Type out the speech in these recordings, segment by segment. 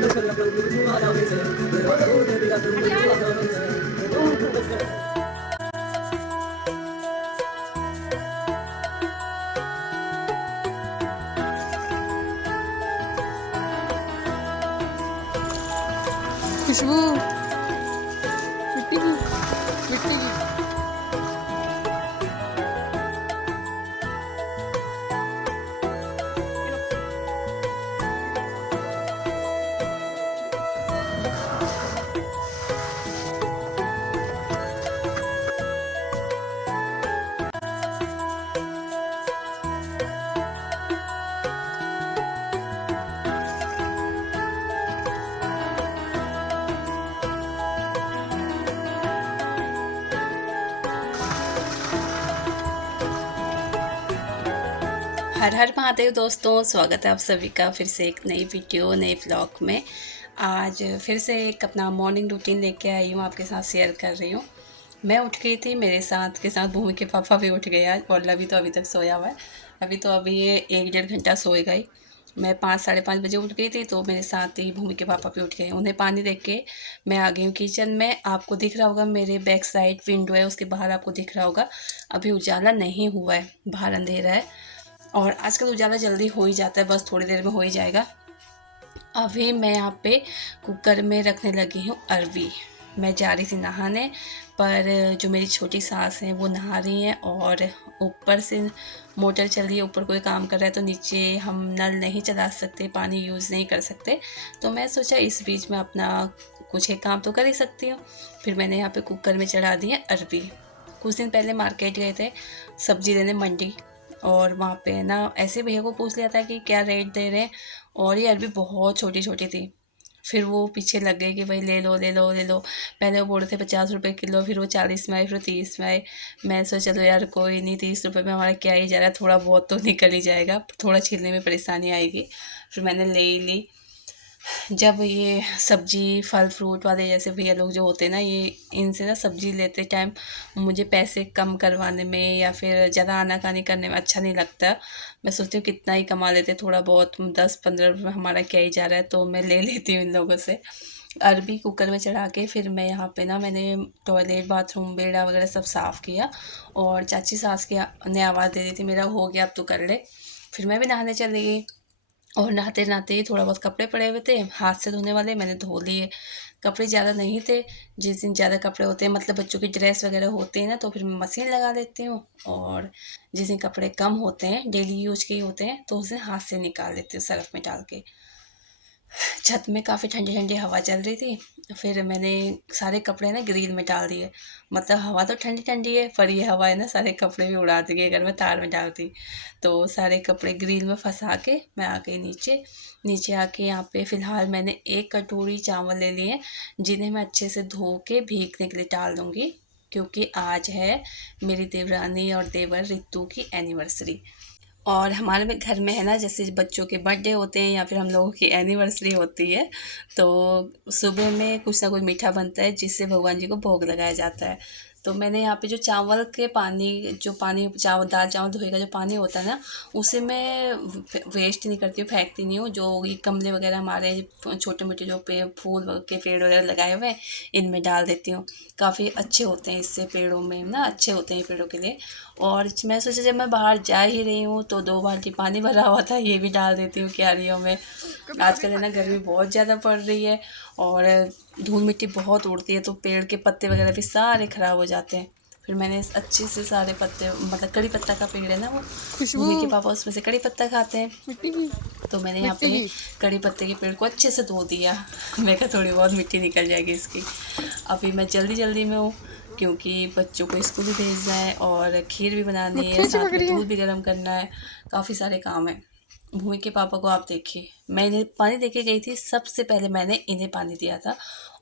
खुशबू मिट्टी की मिट्टी की। हर हर महादेव दोस्तों, स्वागत है आप सभी का फिर से एक नई वीडियो नए व्लॉग में। आज फिर से एक अपना मॉर्निंग रूटीन लेके आई हूँ, आपके साथ शेयर कर रही हूँ। मैं उठ गई थी, मेरे साथ के साथ भूमि के पापा भी उठ गए आज, और लवी तो अभी तक सोया हुआ है। अभी ये 1-1.5 घंटा सोएगा ही। मैं 5-5:30 बजे उठ गई थी, तो मेरे साथ ही भूमि के पापा भी उठ गए। उन्हें पानी दे के मैं आ गई हूँ किचन में। आपको दिख रहा होगा मेरे बैक साइड विंडो है, उसके बाहर आपको दिख रहा होगा अभी उजाला नहीं हुआ है, बाहर अंधेरा है। और आजकल उजाला जल्दी हो ही जाता है, बस थोड़ी देर में हो ही जाएगा। अभी मैं यहाँ पे कुकर में रखने लगी हूँ अरवी। मैं जा रही थी नहाने, पर जो मेरी छोटी सास हैं वो नहा रही हैं, और ऊपर से मोटर चल रही है, ऊपर कोई काम कर रहा है, तो नीचे हम नल नहीं चला सकते, पानी यूज़ नहीं कर सकते। तो मैं सोचा इस बीच में अपना कुछ एक काम तो कर ही सकती हूँ। फिर मैंने यहाँ पे कुकर में चढ़ा दी है अरवी। कुछ दिन पहले मार्केट गए थे सब्ज़ी लेने मंडी, और वहाँ पे ना ऐसे भैया को पूछ लिया था कि क्या रेट दे रहे हैं, और ये अरबी बहुत छोटी छोटी थी। फिर वो पीछे लग गए कि भाई ले लो ले लो ले लो। पहले वो बोल रहे थे 50 रुपये किलो, फिर वो 40 में आए, फिर 30 में आए। मैं सोचा चलो यार कोई नहीं, 30 रुपये में हमारा क्या ही जा रहा है, थोड़ा बहुत तो निकल ही जाएगा, थोड़ा छीलने में परेशानी आएगी। फिर मैंने ले ही ली। जब ये सब्ज़ी फल फ्रूट वाले जैसे भैया लोग जो होते हैं ना, ये इनसे ना सब्ज़ी लेते टाइम मुझे पैसे कम करवाने में या फिर ज़्यादा आनाकानी करने में अच्छा नहीं लगता। मैं सोचती हूँ कितना ही कमा लेते, थोड़ा बहुत 10-15 रुपये हमारा क्या ही जा रहा है, तो मैं ले लेती हूँ इन लोगों से। अरबी कुकर में चढ़ा के फिर मैं यहाँ पे ना मैंने टॉयलेट बाथरूम बेड़ा वगैरह सब साफ़ किया, और चाची सास की ने आवाज़ दे दी थी मेरा हो गया अब तो कर ले। फिर मैं भी नहाने चली गई, और नहाते नहाते ही थोड़ा बहुत कपड़े पड़े हुए थे हाथ से धोने वाले, मैंने धो लिए। कपड़े ज़्यादा नहीं थे, जिस दिन ज़्यादा कपड़े होते हैं मतलब बच्चों की ड्रेस वगैरह होती है ना, तो फिर मैं मशीन लगा लेती हूँ। और जिस दिन कपड़े कम होते हैं, डेली यूज के ही होते हैं, तो उसे हाथ से निकाल लेती हूँ सर्फ़ में डाल के। छत में काफ़ी ठंडी ठंडी हवा चल रही थी, फिर मैंने सारे कपड़े ना ग्रिल में डाल दिए। मतलब हवा तो ठंडी ठंडी है, पर ये हवा है ना सारे कपड़े भी उड़ा देगी अगर मैं तार में डालती। तो सारे कपड़े ग्रिल में फंसा के मैं आ गई नीचे। नीचे आके यहाँ पे फ़िलहाल मैंने 1 कटोरी चावल ले लिए, जिन्हें मैं अच्छे से धो के भीगने के लिए डाल दूँगी, क्योंकि आज है मेरी देवरानी और देवर रितु की एनिवर्सरी। और हमारे में घर में है ना, जैसे बच्चों के बर्थडे होते हैं या फिर हम लोगों की एनिवर्सरी होती है, तो सुबह में कुछ ना कुछ मीठा बनता है जिससे भगवान जी को भोग लगाया जाता है। तो मैंने यहाँ पे जो चावल के पानी, जो पानी चावल दाल चावल धोए का जो पानी होता है ना, उसे मैं वेस्ट नहीं करती हूँ, फेंकती नहीं हूँ। जो ये गमले वगैरह हमारे छोटे मोटे जो फूल के पेड़ वगैरह लगाए हुए हैं, इनमें डाल देती हूँ। काफ़ी अच्छे होते हैं, इससे पेड़ों में ना अच्छे होते हैं पेड़ों के लिए। और मैं सोचा जब मैं बाहर जा ही रही हूँ तो 2 बाल्टी पानी भरा हुआ था, ये भी डाल देती हूँ क्यारियों में। आजकल है ना गर्मी बहुत ज़्यादा पड़ रही है, और धूल मिट्टी बहुत उड़ती है, तो पेड़ के पत्ते वगैरह भी सारे ख़राब हो जाते हैं। फिर मैंने अच्छे से सारे पत्ते, मतलब कड़ी पत्ता का पेड़ है ना वो, भूमि के पापा उसमें से कड़ी पत्ता खाते हैं, मिट्टी की तो मैंने यहाँ पे कड़ी पत्ते के पेड़ को अच्छे से धो दिया। मैं कहा थोड़ी बहुत मिट्टी निकल जाएगी इसकी। अभी मैं जल्दी जल्दी में हूँ, क्योंकि बच्चों को स्कूल भी भेजना है, और खीर भी बनानी है, साथ में दूध भी गर्म करना है, काफ़ी सारे काम हैं। भूमि के पापा को आप देखिए, मैं इन्हें पानी दे के गई थी, सबसे पहले मैंने इन्हें पानी दिया था,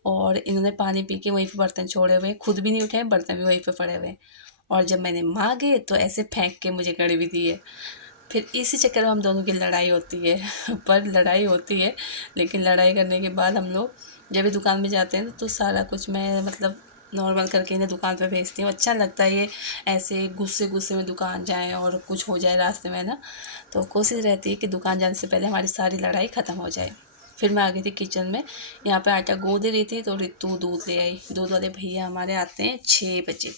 और इन्होंने पानी पी के वहीं पे बर्तन छोड़े हुए, खुद भी नहीं उठाए, बर्तन भी वहीं पे पड़े हुए। और जब मैंने मांगे तो ऐसे फेंक के मुझे गड़ी भी दी है। फिर इसी चक्कर में हम दोनों की लड़ाई होती है। पर लड़ाई होती है, लेकिन लड़ाई करने के बाद हम लोग जब भी दुकान में जाते हैं तो सारा कुछ मैं मतलब नॉर्मल करके इन्हें दुकान पे भेजती हूँ। अच्छा लगता है ये ऐसे गुस्से गुस्से में दुकान जाएं और कुछ हो जाए रास्ते में ना, तो कोशिश रहती है कि दुकान जाने से पहले हमारी सारी लड़ाई ख़त्म हो जाए। फिर मैं आ गई थी किचन में, यहाँ पे आटा गूँद रही थी तो रितु दूध ले आई। दूध वाले भैया हमारे आते हैं 6 बजे,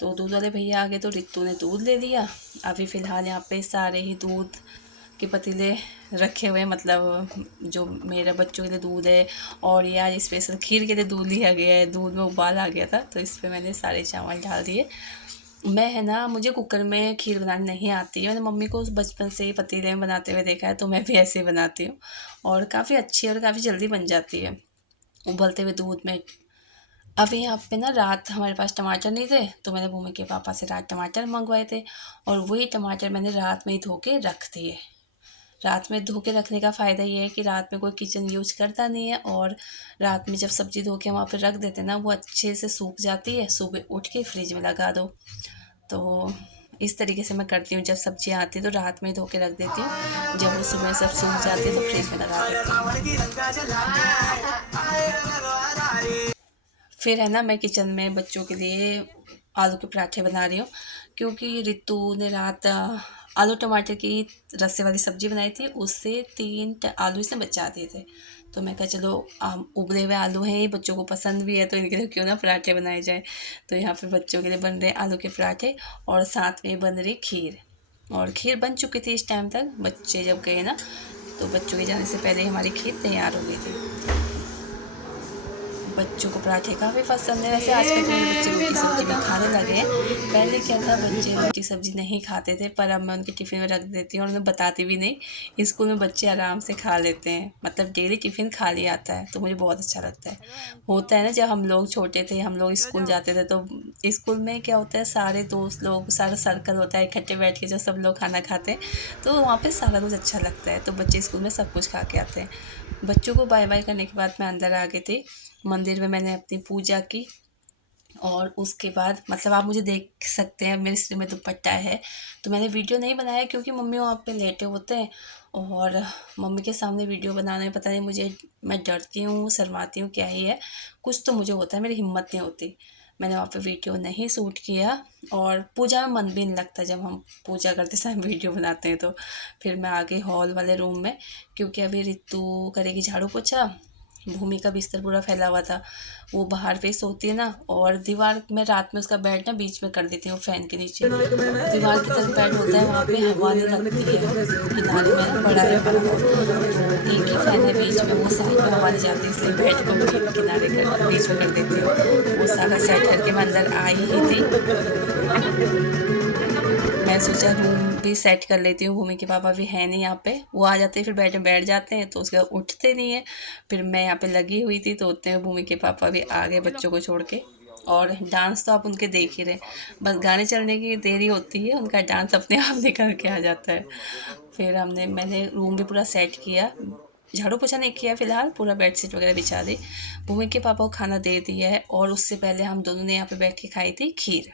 तो दूध वाले भैया आ गए तो रितु ने दूध ले लिया। अभी फ़िलहाल यहाँ पे सारे ही दूध के पतीले रखे हुए हैं, मतलब जो मेरा बच्चों के लिए दूध है, और ये आज स्पेशल खीर के लिए दूध लिया गया है। दूध में उबाल आ गया था तो इस पर मैंने सारे चावल डाल दिए। मैं है ना, मुझे कुकर में खीर बनानी नहीं आती है। मैंने मम्मी को बचपन से ही पतीले में बनाते हुए देखा है, तो मैं भी ऐसे ही बनाती हूँ और काफ़ी अच्छी और काफ़ी जल्दी बन जाती है उबलते हुए दूध में। अभी यहाँ पे ना रात हमारे पास टमाटर नहीं थे, तो मैंने भूमि के पापा से रात टमाटर मंगवाए थे, और वही टमाटर मैंने रात में ही धो के रख दिए। रात में धो के रखने का फ़ायदा ये है कि रात में कोई किचन यूज करता नहीं है, और रात में जब सब्ज़ी धो के वहाँ पे रख देते हैं ना, वो अच्छे से सूख जाती है। सुबह उठ के फ्रिज में लगा दो। तो इस तरीके से मैं करती हूँ, जब सब्जियाँ आती हैं तो रात में ही धो के रख देती हूँ, जब वो सुबह सब सूख जाती है तो फ्रिज में लगा देती हूँ। फिर है ना, मैं किचन में बच्चों के लिए आलू के पराठे बना रही हूँ, क्योंकि रितु ने रात आलू टमाटर की रस्से वाली सब्ज़ी बनाई थी, उससे 3 आलू इसने बचा दिए थे। तो मैं कहा चलो उबले हुए आलू हैं, ये बच्चों को पसंद भी है, तो इनके लिए क्यों ना पराठे बनाए जाए। तो यहाँ पे बच्चों के लिए बन रहे आलू के पराठे, और साथ में बन रही खीर। और खीर बन चुकी थी इस टाइम तक, बच्चे जब गए ना, तो बच्चों के जाने से पहले हमारी खीर तैयार हो गई थी। बच्चों को पराठे काफ़ी पसंद है। वैसे आजकल तो मेरे बच्चे रोटी सब्ज़ी भी खाने लगे हैं। पहले क्या था, बच्चे रोटी सब्ज़ी नहीं खाते थे, पर अब मैं उनके टिफ़िन में रख देती हूँ और उन्हें बताती भी नहीं। स्कूल में बच्चे आराम से खा लेते हैं, मतलब डेली टिफ़िन खाली आता है, तो मुझे बहुत अच्छा लगता है। होता है ना, जब हम लोग छोटे थे, हम लोग स्कूल जाते थे, तो स्कूल में क्या होता है, सारे दोस्त लोग, सारा सर्कल होता है, इकट्ठे बैठ के जब सब लोग खाना खाते हैं, तो वहाँ पे सारा कुछ अच्छा लगता है। तो बच्चे स्कूल में सब कुछ खा के आते हैं। बच्चों को बाय बाय करने के बाद मैं अंदर आ गई थी। मंदिर में मैंने अपनी पूजा की, और उसके बाद मतलब आप मुझे देख सकते हैं, मेरे सिर में दुपट्टा है। तो मैंने वीडियो नहीं बनाया क्योंकि मम्मी वहाँ पे लेटे होते हैं, और मम्मी के सामने वीडियो बनाना है, पता नहीं मुझे, मैं डरती हूँ, शर्माती हूँ, क्या ही है, कुछ तो मुझे होता है, मेरी हिम्मत नहीं होती। मैंने वहाँ पे वीडियो नहीं शूट किया, और पूजा में मन भी नहीं लगता जब हम पूजा करते समय वीडियो बनाते हैं। तो फिर मैं आ गई हॉल वाले रूम में, क्योंकि अभी रितु करेगी झाड़ू पोछा। भूमि का बिस्तर पूरा फैला हुआ था, वो बाहर पे सोती है ना, और दीवार में रात में उसका बेड ना बीच में कर देती हूँ फैन के नीचे। दीवार की तरफ बेड होता है, वहाँ पे हवा नहीं लगती है, किनारे में ना बड़ा है बड़ा, तो एक ही फैन है बीच में, वो साइड में हवा नहीं जाती, इसलिए बेड को भी किनारे कर बीच में कर देती हूँ। वो सारा सेट करके मैं अंदर आई ही थी। मैं सोचा रूम भी सेट कर लेती हूँ, भूमि के पापा भी हैं नहीं यहाँ पे, वो आ जाते हैं फिर बेड में बैठ जाते हैं, तो उसके बाद उठते नहीं है। फिर मैं यहाँ पे लगी हुई थी, तो उतने में भूमि के पापा भी आ गए बच्चों को छोड़ के। और डांस तो आप उनके देख ही रहे, बस गाने चलने की देरी होती है, उनका डांस अपने आप निकल के आ जाता है। फिर मैंने रूम भी पूरा सेट किया, झाड़ू पोछा नहीं किया फ़िलहाल, पूरा बेडशीट वगैरह बिछा दी, भूमि के पापा को खाना दे दिया है, और उससे पहले हम दोनों ने यहाँ पे बैठ के खाई थी खीर।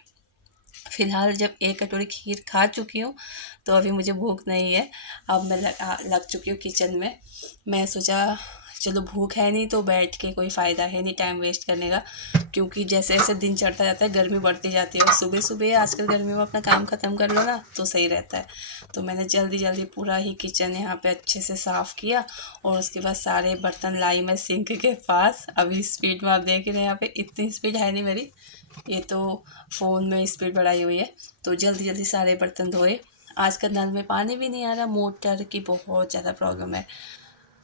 फ़िलहाल जब 1 कटोरी खीर खा चुकी हूँ, तो अभी मुझे भूख नहीं है। अब मैं लग चुकी हूँ किचन में। मैं सोचा चलो भूख है नहीं तो बैठ के कोई फ़ायदा है नहीं टाइम वेस्ट करने का, क्योंकि जैसे-जैसे दिन चढ़ता जाता है गर्मी बढ़ती जाती है, और सुबह-सुबह आजकल गर्मी में अपना काम ख़त्म कर लो ना तो सही रहता है। तो मैंने जल्दी-जल्दी पूरा ही किचन यहाँ पे अच्छे से साफ़ किया, और उसके बाद सारे बर्तन लाई मैं सिंक के पास। अभी स्पीड में आप देख ही रहे हैं, यहाँ पे इतनी स्पीड है नहीं मेरी, ये तो फ़ोन में स्पीड बढ़ाई हुई है। तो जल्दी जल्दी सारे बर्तन धोए। आजकल नल में पानी भी नहीं आ रहा, मोटर की बहुत ज़्यादा प्रॉब्लम है।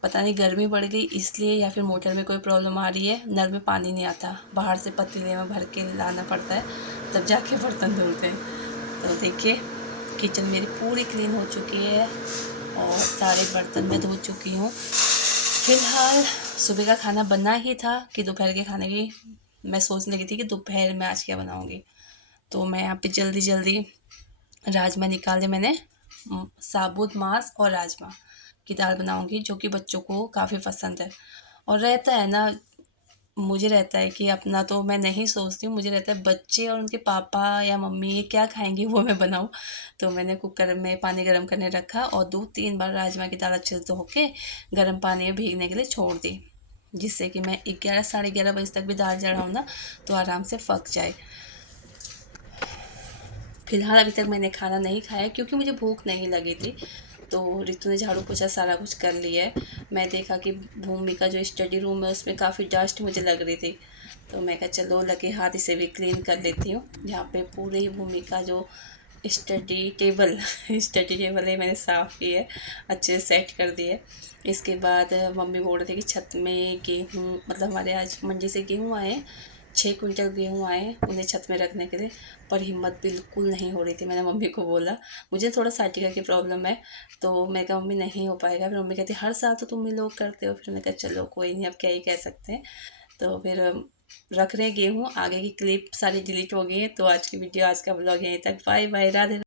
पता नहीं गर्मी बढ़ गई इसलिए, या फिर मोटर में कोई प्रॉब्लम आ रही है, नल में पानी नहीं आता, बाहर से पतीले में भर के लाना पड़ता है, तब जाके बर्तन धुलते हैं। तो देखिए किचन मेरी पूरी क्लीन हो चुकी है, और सारे बर्तन मैं धो चुकी हूँ। फ़िलहाल सुबह का खाना बना ही था कि दोपहर के खाने की मैं सोचने लगी थी कि दोपहर में आज क्या बनाऊँगी। तो मैं यहाँ पे जल्दी-जल्दी राजमा निकाले मैंने, साबुत मांस और राजमा की दाल बनाऊँगी, जो कि बच्चों को काफ़ी पसंद है। और रहता है ना, मुझे रहता है कि अपना तो मैं नहीं सोचती हूँ, मुझे रहता है बच्चे और उनके पापा या मम्मी ये क्या खाएँगे वो मैं बनाऊँ। तो मैंने कुकर में पानी गर्म करने रखा, और 2-3 बार राजमा की दाल अच्छे से धो के गर्म पानी में भीगने के लिए छोड़ दी, जिससे कि मैं 11 साढ़े 11 बजे तक भी दाल चढ़ाऊँ ना तो आराम से पक जाए। फ़िलहाल अभी तक मैंने खाना नहीं खाया क्योंकि मुझे भूख नहीं लगी थी। तो रितु ने झाड़ू पोछा सारा कुछ कर लिया है। मैं देखा कि भूमि का जो स्टडी रूम है उसमें काफ़ी डस्ट मुझे लग रही थी, तो मैं कहा चलो लगे हाथ इसे भी क्लीन कर लेती हूँ। यहाँ पे पूरे ही भूमि का जो स्टडी टेबल स्टडी टेबल है मैंने साफ़ की है, अच्छे से सेट कर दिए। इसके बाद मम्मी बोल रही थी कि छत में गेहूँ, मतलब हमारे आज मंडी से गेहूँ आए हैं, 6 क्विंटल गेहूँ आए हैं, उन्हें छत में रखने के लिए, पर हिम्मत बिल्कुल नहीं हो रही थी। मैंने मम्मी को बोला, मुझे थोड़ा साइटिका की प्रॉब्लम है, तो मैं कहा मम्मी नहीं हो पाएगा। फिर मम्मी कहती हर साल तो तुम ही लोग करते हो। फिर मैं कहा चलो कोई नहीं, अब क्या ही कह सकते हैं। तो फिर रख रहे हैं गेहूँ। आगे की क्लिप सारी डिलीट हो गई है। तो आज की वीडियो, आज का ब्लॉग यहीं तक। Bye bye, Radhe.